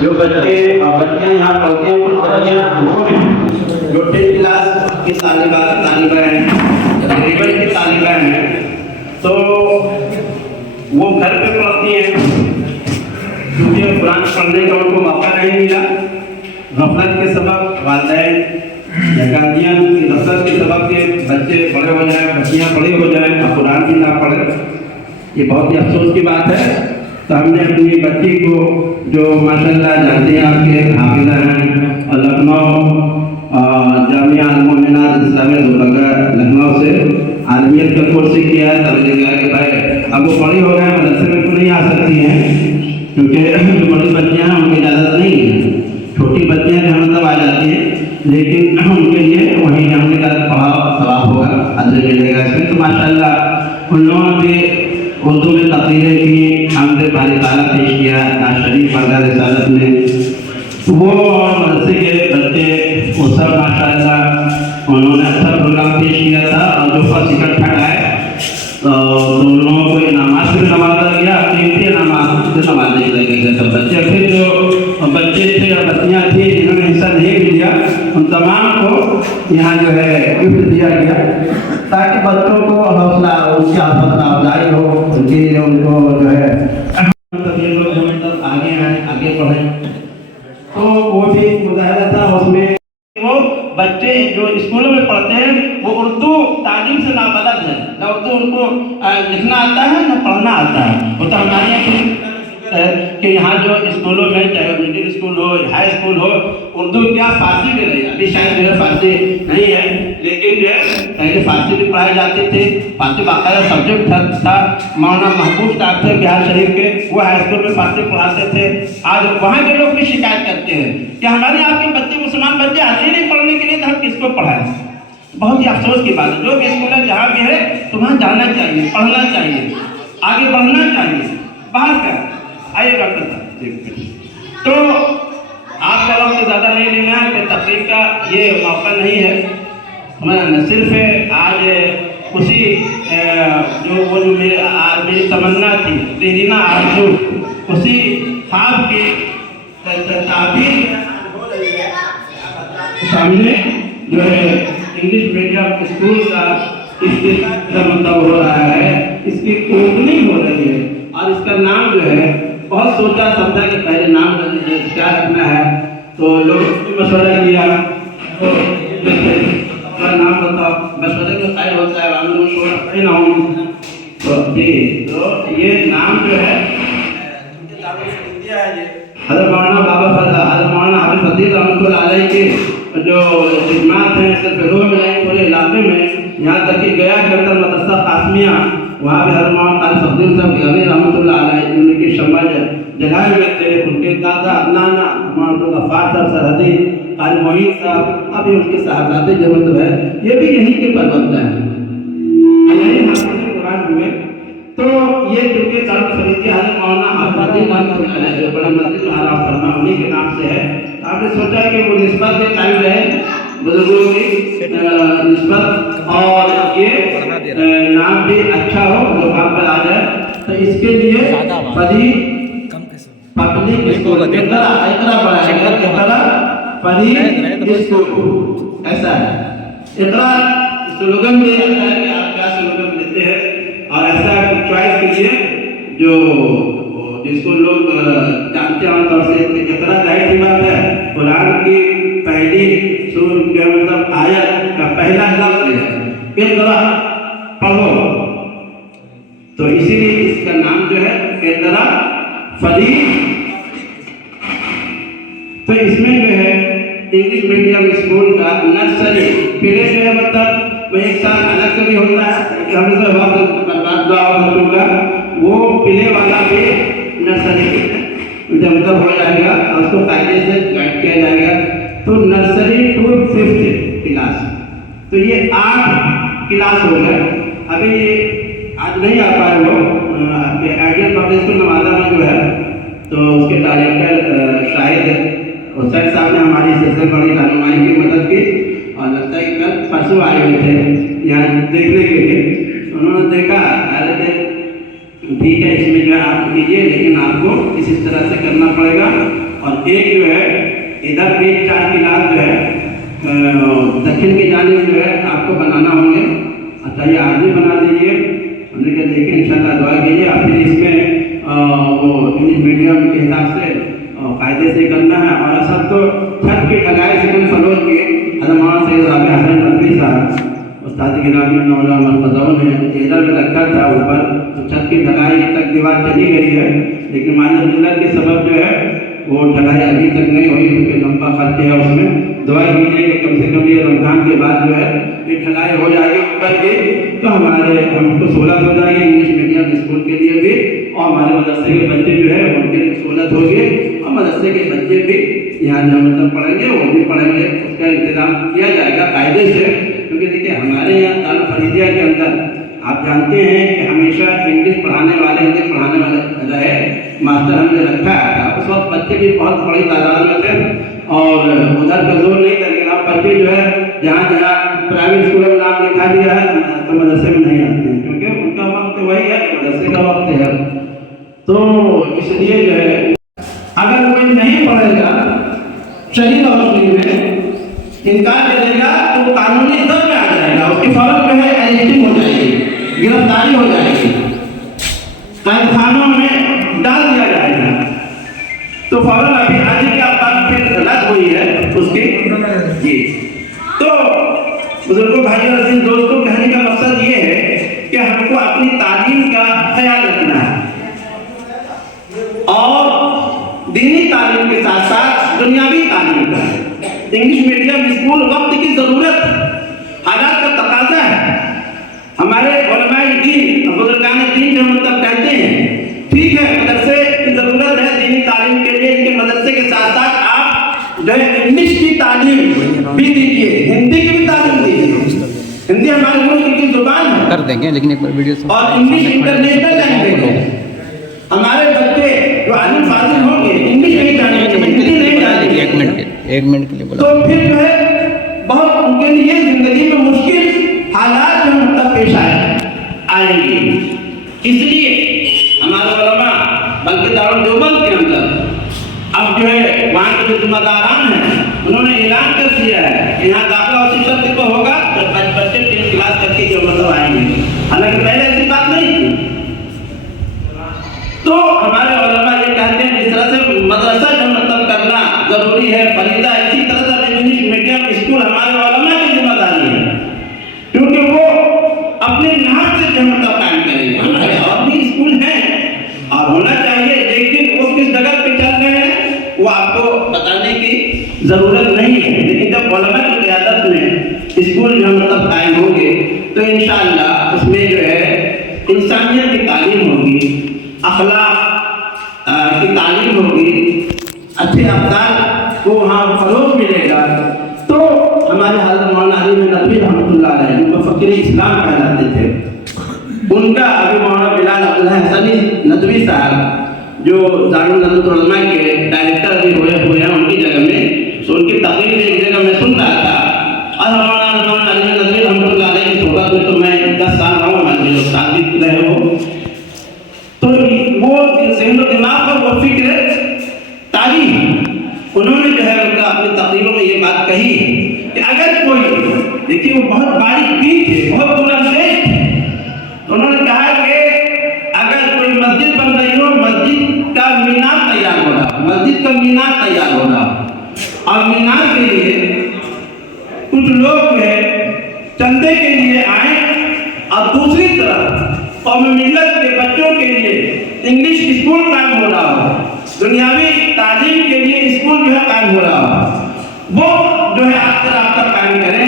जो बच्चे बच्चियां यहाँ पढ़ते हैं कुछ बच्चियां जो 10th क्लास की तालिबा हैं तकरीबन की तालिबा हैं, तो वो घर पे पढ़ती हैं क्योंकि कुरान पढ़ने का उनको मौका नहीं मिला। गफलत के सबब वालिदैन या गार्जियन की गफलत के सबब के बच्चे बड़े हो जाएं, बच्चियाँ बड़ी हो जाएं और कुरान भी ना पढ़े, ये बहुत ही अफसोस की बात है। तो हमने अपनी बच्ची को जो माशाल्लाह जानते हैं आपके हाफिज़ा हैं और लखनऊ जामिया अल-मोमिनात इस्लामिया लखनऊ से आलमियत का कोर्स किया है। तब देखा कि भाई अब वो बड़ी हो गए मदरसे में तो नहीं आ सकती हैं क्योंकि जो बड़ी बच्चियाँ हैं उनकी इजाज़त नहीं है। छोटी बच्चियाँ जो मतलब आ जाती हैं लेकिन उनके लिए वहीं हमने कहा पढ़ा सवाब होगा, अजर मिलेगा इसमें। तो माशाल्लाह उन लोगों ने भी उर्दू में तकरीरें की, हमने बारी ताला पेश किया शरीफ बरगाह रिसालत में। वो मदरसे के बच्चे वो सब माशाल्लाह उन्होंने अच्छा प्रोग्राम पेश किया था और जो फर्स्ट इकट्ठा आए तो उन लोगों को इनामात से नवाजा गया, कीमती इनामात से नवाजा गया। सब बच्चे फिर जो बच्चे थे और बच्चियाँ थी जिन्होंने हिस्सा नहीं लिया उन तमाम को यहाँ जो है गिफ्ट दिया गया ताकि बच्चों को हौसला उनकी हौसला अफजाई हो, उनकी उनको जो है ये लोग आगे आए आगे बढ़े। तो वो भी मुजाहिदा था उसमें वो बच्चे जो स्कूलों में पढ़ते हैं वो उर्दू तालीम से नाबलद है, न उर्दू उनको लिखना आता है न पढ़ना आता है। वो तो हमारे यहाँ कि यहाँ जो स्कूलों में चाहे मिडिल स्कूल हो हाई स्कूल हो उर्दू क्या फारसी में नहीं, अभी शायद जो है फारसी नहीं है लेकिन जो है पहले फारसी भी पढ़ाए जाते थे, फारसी बाकायदा सब्जेक्ट था। मौलाना महबूब साहब थे बिहार शरीफ के, वो हाई स्कूल में फारसी पढ़ाते थे। आज वहाँ के लोग भी शिकायत करते हैं कि हमारे यहाँ के बच्चे मुसलमान बच्चे आते ही नहीं पढ़ने के लिए, तो हम किसको पढ़ाएं। बहुत ही अफसोस की बात है। जो भी स्कूल है जहाँ भी है तो वहाँ जाना चाहिए, पढ़ना चाहिए, आगे बढ़ना चाहिए। बाहर का आइए डॉक्टर साहब। तो आपका वक्त ज़्यादा नहीं लेना है कि तकरीर का ये मौका नहीं है हमारा, न सिर्फ आज उसी जो वो जो मेरी तमन्ना थी देरीना आरज़ू उसी ख्वाब की ताबीर सामने जो है इंग्लिश मीडियम स्कूल का मतलब हो रहा है, इसकी ओपनिंग हो रही है और इसका नाम जो है बहुत सोचा समझा कि पहले नाम क्या रखना है। तो लोगों ने मशवरा किया तो नाम बताओ, मशवरे में खैर होता है, हम लोग शोर ना हो तो ये नाम जो है हज़रत मौलाना बाबा फजल हज़रत मौलाना हाफिज़ फजील रहमतुल्लाह अलैह के जो खिदमत हैं सिर्फ लोगों में नहीं पूरे इलाके में, यहाँ तक कि गया के अंदर मदरसा कासमिया वहाँ भी हज़रत मौलाना हाफिज़ फजील साहब गवी रहमतुल्लाह अलैह उनकी शम्मा जलाए हुए थे। उनके दादा नाना मौलाना गफ्फार साहब सरहदी कारी मोइन साहब अभी उनके साहबजादे जो मतलब है ये भी यहीं के परवक्ता हैं, यही हाफिज़ कुरान हुए। तो ये क्योंकि कर्म खरीदी हज़रत मौलाना हाफिज़ रहमतुल्लाह अलैह जो बड़ा मस्जिद हराम फरमा उन्हीं के नाम से है। आपने सोचा कि वो निस्बत से कायम रहे बुजुर्गों की निस्बत और ये नाम भी अच्छा हो जो काम पर आ जाए, तो इसके लिए फरी पब्लिक स्कूल ऐसा है। इकरा स्लोगन भी रहता है कि आप क्या स्लोगन लेते हैं और ऐसा चॉइस कीजिए जो जिसको लोग जानते हैं आमतौर से। इकरा जाहिर सी बात है कुरान की पहली सूरत के मतलब आयत का पहला लफ्ज़ है इकरा, पढ़ो, तो इसीलिए इसका नाम जो है इकरा फरी। तो इसमें जो है इंग्लिश मीडियम स्कूल का नर्सरी पहले जो है मतलब वो एक साल अलग से भी होता है कि हमेशा वक्त बर्बाद बच्चों का वो पिले वाला भी नर्सरी जब मतलब हो जाएगा और उसको कायदे से गाइड किया जाएगा। तो नर्सरी टू 5th क्लास, तो ये 8 क्लास हो गए। अभी आज नहीं आ पाए वो आइडियल पब्लिक स्कूल नवादा में जो है, तो उसके डायरेक्टर शाहिद हुसैन साहब ने हमारी सबसे बड़ी रहनुमाई की मदद की और लगता है कि कल परसों आए हुए थे यहाँ देखने के लिए। उन्होंने देखा ठीक है इसमें जो है आप कीजिए, लेकिन आपको इसी तरह से करना पड़ेगा। और एक जो है इधर भी 4 गिलास जो है दक्षिण की जानिब जो है आपको बनाना होंगे। अच्छा, ये आज भी बना दीजिए। हमने कहा देखिए इंशाल्लाह दुआ कीजिए। आप फिर इसमें वो इंग्लिश मीडियम के हिसाब से कायदे से करना है। और सब तो छत की ढलाई सेकंड फ्लोर के हजमान सैयद राबी हसन नकवी साहब उस्ताद गिरामी मौला मरकज़ों ने टेलर में रखा था ऊपर, तो छत की ढलाई तक दीवार चली गई है, लेकिन मानव मिलत के सबब जो है वो ढलाई अभी तक नहीं हुई, क्योंकि लंबा खर्च है उसमें। दुआ कीजिए कि कम से कम ये रमजान के बाद जो है ये ढलाई हो जाएगी ऊपर की, तो हमको सहूलत हो जाएगी इंग्लिश मीडियम स्कूल के लिए भी, और हमारे मदरसे के बच्चे जो है उनके लिए सहूलत होगी, और मदरसे के बच्चे भी यहाँ जब मतलब पढ़ेंगे वो भी पढ़ेंगे। उसका इंतजाम किया जाएगा कायदे से, क्योंकि देखिए हमारे यहाँ दारुल फरीदिया के अंदर आप जानते हैं कि हमेशा इंग्लिश पढ़ाने वाले रहे मास्टर हमने रखा था। उस वक्त बच्चे भी बहुत बड़ी तादाद में थे और उधर का जोर नहीं था, लेकिन अब बच्चे जो है जहाँ जहाँ प्राइवेट स्कूल में नाम लिखा दिया है तो मदरसे में नहीं आते हैं, क्योंकि उनका वक्त वही है, मदरसे का वक्त है। तो इसलिए जो है अगर कोई नहीं पढ़ेगा शरीर और मुस्लिम में इनकार करेगा तो कानूनी दर में आ जाएगा, उसकी फौरन जो है अरेस्टिंग हो जाएगी, गिरफ्तारी हो जाएगी, थानों में डाल दिया जाएगा। तो फौरन अभी आज की बात फिर रद्द हुई है उसकी जी। तो बुजुर्गों, भाइयों और दोस्तों, कहने का मकसद ये है कि हमको अपनी तालीम का ख्याल रखना है और दीनी तालीम के साथ साथ दुनियावी तालीम का। इंग्लिश मीडियम स्कूल वक्त की जरूरत, हालात का तकाजा है। हमारे उलमाए दीन, बुजुर्गान दीन जो मतलब कहते हैं, ठीक है मदरसे की जरूरत है दीनी तालीम के लिए, लेकिन मदरसे के साथ साथ आप जो है इंग्लिश की तालीम भी दीजिए, हिंदी की भी तालीम दीजिए। हिंदी हमारे मुल्क की जुबान है, कर देंगे, लेकिन एक बार वीडियो और इंग्लिश इंटरनेशनल लैंग्वेज है। हमारे बच्चे जो आलिम फाजिल होंगे इंग्लिश नहीं जानेंगे, हिंदी नहीं जानेंगे, एक मिनट के लिए बोला, तो फिर जो है बहुत उनके लिए जिंदगी में मुश्किल हालात जो मतलब पेश आएंगे। इसलिए हमारे उलमा बल्कि दारुल देवबंद के अंदर अब जो है वहाँ के जो जिम्मेदारान हैं उन्होंने ऐलान कर दिया है कि यहाँ दाखिला उसी शर्त को होगा जब बच्चे 3 क्लास करके जो मतलब आएंगे, हालांकि पहले ऐसी बात नहीं थी। तो हमारे उलमा ये कहते हैं जिस तरह से मदरसा जो मतलब करना जरूरी है फरीदा, इसी तरह से इंग्लिश मीडियम स्कूल हमारे उलमा की जिम्मेदारी है, क्योंकि वो अपने नाम से जो मतलब कायम करेंगे। हमारे और भी स्कूल हैं और होना चाहिए, लेकिन वो किस जगह पे चल रहे हैं वो आपको बताने की जरूरत नहीं है। लेकिन जब उलमा की क़यादत में स्कूल जो मतलब कायम होंगे तो इंशाअल्लाह उसमें जो है इंसानियत की तालीम होगी, अखलाक की तालीम होगी, अच्छे अफजाल को वहाँ फरोग मिलेगा। तो हमारे हज़रत मौलाना अली नदवी रहमतुल्लाह अलैह जिनको फ़कीर इस्लाम कहलाते थे, उनका अभी मौलाना बिलाल अब्दुल हसनी नदवी साहब जो दारुल नदवतुल उलमा के डायरेक्टर भी हुए हैं उनकी जगह में, तो उनकी तकरीर एक जगह मैं सुन रहा था और मौलाना अली नदवी रहमतुल्लाह अलैह की सोहबत में तो मैं 10 साल रहा हूँ, हमारे जो साथी रहे हो, तो वो ज़हन और दिमाग पर वो फिक्र तारीख उन्होंने जो है उनका अपनी तकरीरों में ये बात कही कि अगर कोई, देखिए वो बहुत बारीक बीज थे, बहुत दूरंदेश थे, तो उन्होंने कहा कि अगर कोई मस्जिद बन रही हो, मस्जिद का मीनार तैयार हो रहा, मस्जिद का मीनार तैयार हो रहा, और मीनार के लिए कुछ लोग है चंदे के लिए आए, और दूसरी तरफ कौम मिल्लत के बच्चों के लिए इंग्लिश स्कूल कायम हो रहा हो, दुनियावी तालीम के लिए स्कूल जो है कायम हो रहा हो, वो जो है आपसे रास्ता कायम करें।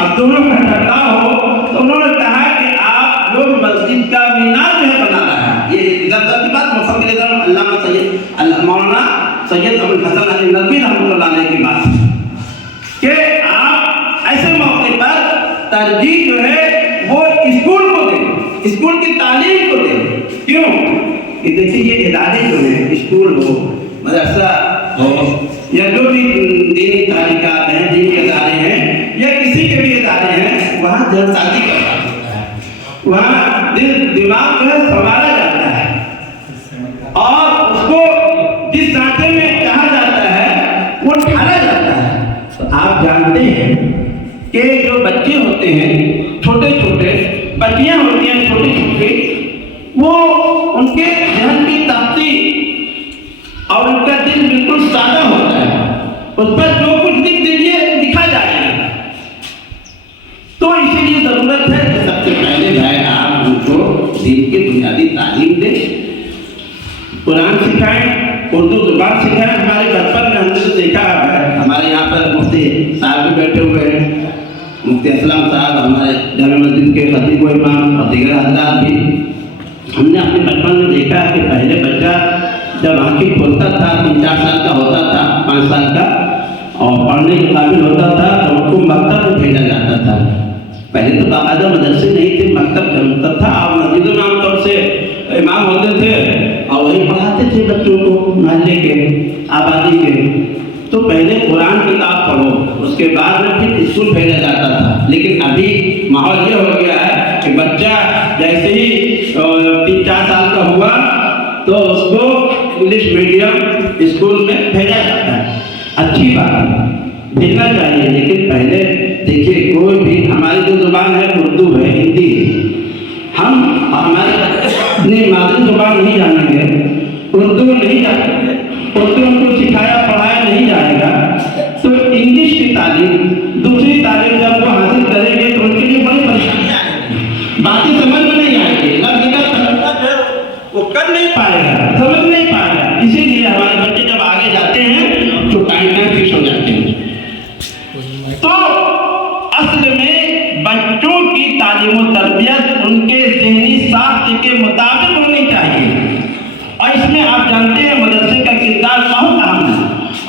अब दोनों का टकराव हो तो उन्होंने कहा कि आप जो मस्जिद का मीनार जो है बना रहा है, ये इज्जत की बात मुफक्किर इस्लाम अल्लामा सैयद मौलाना सैयद अबुल हसन अली नदवी रहमतुल्लाह अलैह की बात कि आप ऐसे मौके पर तरजीह जो है वो स्कूल को दें, स्कूल की तालीम को दें। क्यों कि देखिए ये इदारे जो है स्कूल हो, मदरसा हो, या जो भी दीनी तालीकात हैं, दीनी इदारे हैं, या किसी के भी इदारे हैं, वहाँ जलसाजी का बात होता है, वहाँ दिल दिमाग जो है संवारा जाता है। जिस सांचे में कहा जाता है वो ढाला जाता है। तो आप जानते हैं कि जो बच्चे होते हैं, छोटे छोटे बच्चियां होती हैं, छोटी छोटी, वो उनके जहन की ताकती और उनका दिल बिल्कुल सादा होता है, उस पर जो कुछ लिख दीजिए लिखा जाएगा। तो इसीलिए जरूरत है कि सबसे पहले भाई आप उनको दीन की बुनियादी तालीम दें, कुरान सिखाएं, उर्दू जुबान सिखाएं। हमारे बचपन में हमने तो देखा है, हमारे यहाँ पर मुफ्ती साहब भी बैठे हुए हैं, मुफ्ती असलम साहब, हमारे जामे मस्जिद के खतीब व इमाम और दीगर हजरात भी। हमने अपने बचपन में देखा कि पहले बच्चा जब आँखें खोलता था, 3-4 साल का होता था, 5 साल का, और पढ़ने के काबिल होता था तो उनको मकतब में भेजा जाता था। पहले तो बाकायदा मदरसे नहीं थे, मकतब जमता था और मस्जिदों में आमतौर से इमाम होते थे और वही पढ़ाते थे बच्चों को, मोहल्ले के, आबादी के। तो पहले कुरान किताब पढ़ो, उसके बाद में फिर स्कूल भेजा जाता था। लेकिन अभी माहौल ये हो गया है कि बच्चा जैसे ही 3-4 साल का हुआ तो उसको इंग्लिश मीडियम स्कूल में भेजा जाता है। अच्छी बात है, भेजना चाहिए, लेकिन पहले देखिए कोई भी, हमारी जो जुबान है उर्दू है, हिंदी है, हम हमारे अपनी मादरी जुबान नहीं जानेंगे, उर्दू नहीं जानेंगे, उर्दू उनको सिखाया पढ़ाया नहीं जाएगा, तो इंग्लिश की तालीम, दूसरी तालीम जब वो हासिल करेंगे तो उनके लिए बड़ी परेशानी आएगी, बातें समझ में नहीं आएगी, वो कर नहीं पाएगा, समझ नहीं पाएगा। इसीलिए हमारे बच्चे जब आगे जाते हैं तो टाइम फिक्स हो जाते हैं। तो असल में बच्चों की तालीम और तरबियत उनके ज़हनी साख्त के मुताबिक होनी चाहिए, और इसमें आप जानते हैं मदरसे का किरदार बहुत अहम है।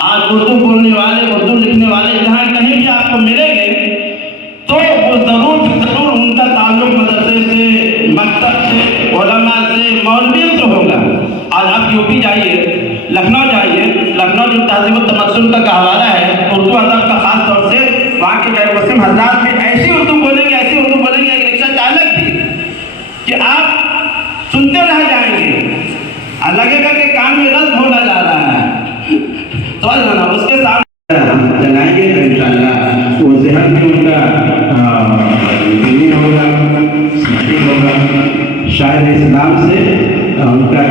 आज उर्दू बोलने वाले, उर्दू लिखने वाले जहाँ कहीं भी आपको मिलेंगे तो वो ज़रूर उनका ताल्लुक मदरसे से, मकतब से, उलमा से, मौलवियों से होगा। आज आप यूपी जाइए, लखनऊ जाइए, लखनऊ जो तहज़ीब व तमस्सुल का कहवारा है, उर्दू अदब का खास तौर से वहाँ के गैर मुस्लिम हज़रात भी ऐसी उर्दू बोलेंगे, ऐसी उर्दू बोलेंगे, एक रिक्शा चालक भी, कि आप सुनते रह जाएंगे, लगेगा कि कान में रस घोला जा रहा है। तो उसके साथ जगाएंगे तो इंशाअल्लाह वो ज़हन में उनका होगा, होगा, शायद इस्लाम से उनका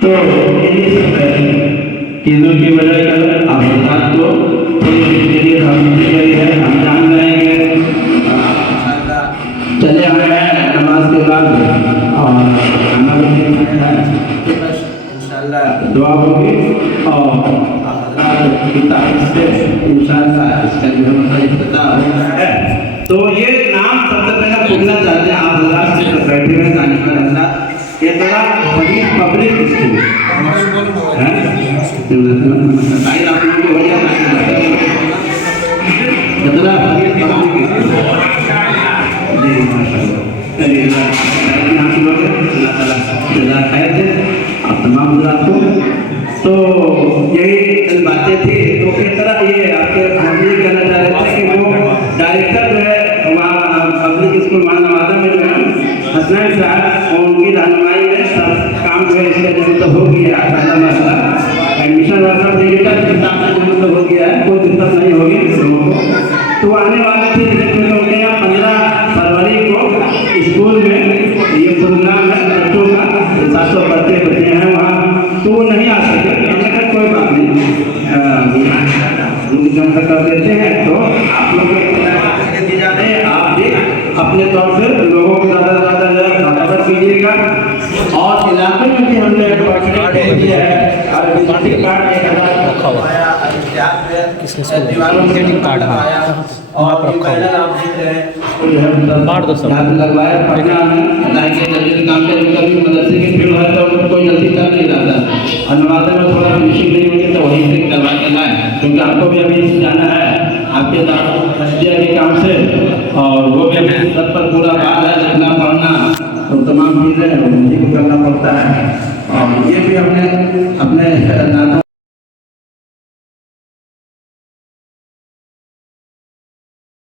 तो इन्हीं सब चीज़ों की वजह कर आप को के लिए हम जान रहेंगे, चले आए हैं नमाज के बाद और खाना भी इंशाअल्लाह दुआ होगी और इंशाअल्लाह इसका जो है। तो ये नाम सबसे पहले पूछना चाहते हैं आप हज़रात से बैठे हुए जानिकर अल्लाह ये बड़ा बड़ी पब्लिक स्कूल है, आप लोगों को बढ़िया कितना बड़ी पब्लिक आप तमाम को। तो यही बातें थी। तो इस तरह ये आपके हम ये कहना चाह रहे थे कि वो डायरेक्टर जो है वहाँ पब्लिक स्कूल नवादा में जो है हसनैन साहब, उनकी रहनुमाई में सब काम जो है इसका जरूरत हो गया है। पहला मसला एडमिशन वाला डिजिटल किताब का जरूरत हो गया है, कोई दिक्कत नहीं होगी लोगों को। तो आने वाले थे लेकिन उनके यहाँ 15 फरवरी को स्कूल में ये प्रोग्राम है बच्चों का, 700 बच्चे हैं वहाँ, तो वो नहीं आ सके। हमने कहा कोई बात नहीं, कर देते हैं। तो आप लोग दी जाते हैं, आप भी अपने तौर से लोगों को ज़्यादा से ज़्यादा खबर कीजिएगा। और इलाके में भी हमने किया है लगवाया पटना में काम मदरसे की भीड़ है तो कोई जल्दी कर नहीं रहा और नवादा में थोड़ा फिनिशिंग नहीं हुई तो वहीं से करवा के लाए, क्योंकि आपको भी अभी जाना है आपके के काम से, और वो भी अभी सब पर पूरा बात है, लिखना पढ़ना तो तमाम चीज़ें मुझे को करना पड़ता है। और ये भी हमने अपने